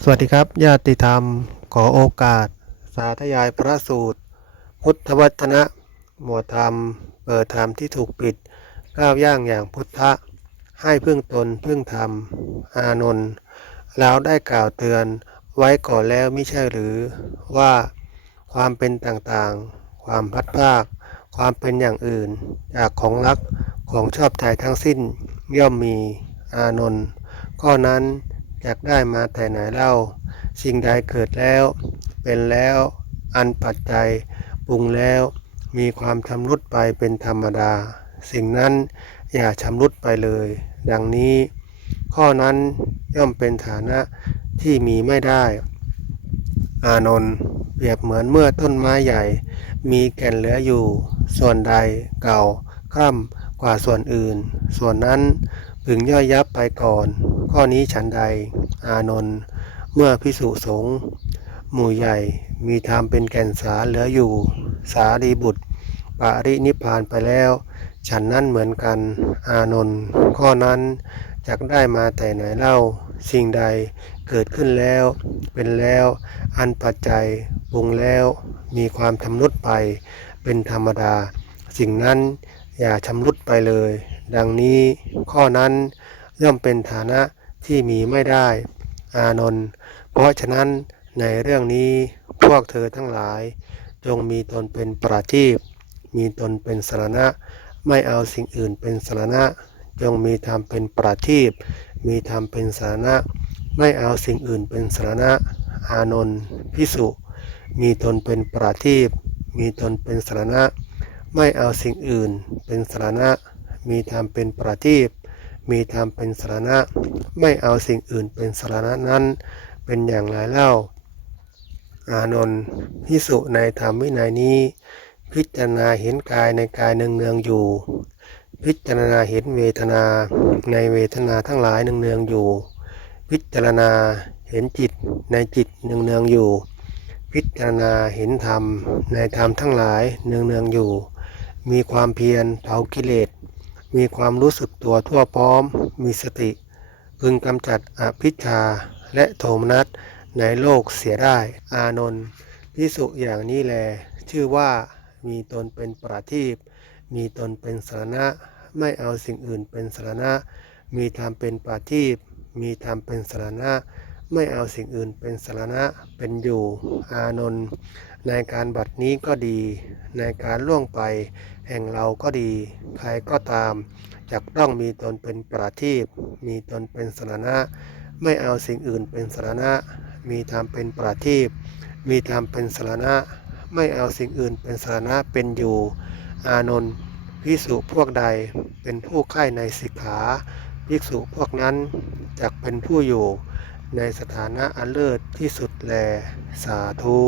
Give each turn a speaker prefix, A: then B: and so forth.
A: สวัสดีครับ ญาติธรรม ขอโอกาส สาธยายพระสูตร พุทธวัฒนะ หมวดธรรม เปิดธรรมที่ถูกปิด ก้าวย่างอย่างพุทธะ ให้พึ่งตนพึ่งธรรม อานนท์เราได้กล่าวเตือนไว้ก่อนแล้วไม่ใช่หรือว่าความเป็นต่างๆ ความพัดภาค ความเป็นอย่างอื่น จากของรักของชอบใจทั้งสิ้นย่อมมีอานนท์ข้อนั้น อยากได้มาแต่ไหนเล่า สิ่งใดเกิดแล้ว เป็นแล้ว อันปัจจัยปรุงแล้ว มีความชำรุดไปเป็นธรรมดา สิ่งนั้นอย่าชำรุดไปเลย ดังนี้ ข้อนั้นย่อมเป็นฐานะที่มีไม่ได้ อานนท์เปรียบเหมือนเมื่อต้นไม้ใหญ่ มีแก่นเหลืออยู่ ส่วนใดเก่าข้ามกว่าส่วนอื่น ส่วนนั้นพึงย่อยยับไปก่อน ข้อนี้ฉันใด อานนท์เมื่อพิสุสงฆ์หมู่ใหญ่มีธรรมเป็นแก่นสารเหลืออยู่ สารีบุตรปรินิพานไปแล้ว ฉันนั้นเหมือนกัน อานนท์ข้อนั้นจากได้มาแต่ไหนเล่า สิ่งใดเกิดขึ้นแล้ว เป็นแล้ว อันปัจจัยปรุงแล้ว มีความชำรุดไป เป็นธรรมดา สิ่งนั้นอย่าชำรุดไปเลย ดังนี้ข้อนั้นย่อมเป็นฐานะ ที่มีไม่ได้ อานนท์เพราะฉะนั้นในเรื่องนี้พวกเธอทั้งหลาย จงมีตนเป็นประทีปมีตนเป็นสารณะ ไม่เอาสิ่งอื่นเป็นสารณะ จงมีธรรมเป็นประทีปมีธรรมเป็นสารณะ ไม่เอาสิ่งอื่นเป็นสารณะ อานนท์พิสุมีตนเป็นประทีปมีตนเป็นสารณะ ไม่เอาสิ่งอื่นเป็นสารณะ มีธรรมเป็นประทีป มีธรรมเป็นสารณะ ไม่เอาสิ่งอื่นเป็นสารณะนั้น เป็นอย่างไรเล่า อานนท์พิสุในธรรมวินัยนี้ พิจารณาเห็นกายในกายเนืองๆอยู่ พิจารณาเห็นเวทนาในเวทนาทั้งหลายเนืองๆอยู่ พิจารณาเห็นจิตในจิตเนืองๆอยู่ พิจารณาเห็นธรรมในธรรมทั้งหลายเนืองๆอยู่ มีความเพียรเผากิเลส มีความรู้สึกตัวทั่วพร้อม มีสติ พึงกำจัดอภิชาและโทมนัสในโลกเสียได้ อานนท์พิสุอย่างนี้แล ชื่อว่ามีตนเป็นประทีปมีตนเป็นสรณะ ไม่เอาสิ่งอื่นเป็นสรณะ มีธรรมเป็นประทีปมีธรรมเป็นสรณะ ไม่เอาสิ่งอื่นเป็นสารณะเป็นอยู่อานนท์ในการบัดนี้ก็ดี ในการล่วงไป แห่งเราก็ดี ใครก็ตามจักต้องมีตนเป็นประทีปมีตนเป็นสารณะ ไม่เอาสิ่งอื่นเป็นสารณะ มีธรรมเป็นประทีปมีธรรมเป็นสารณะ ไม่เอาสิ่งอื่นเป็นสารณะเป็นอยู่ อานนท์ภิกษุพวกใดเป็นผู้ใคร่ในสิกขาภิกษุพวกนั้นจักเป็นผู้อยู่ ในสถานะอันเลิศที่สุดแล สาธุ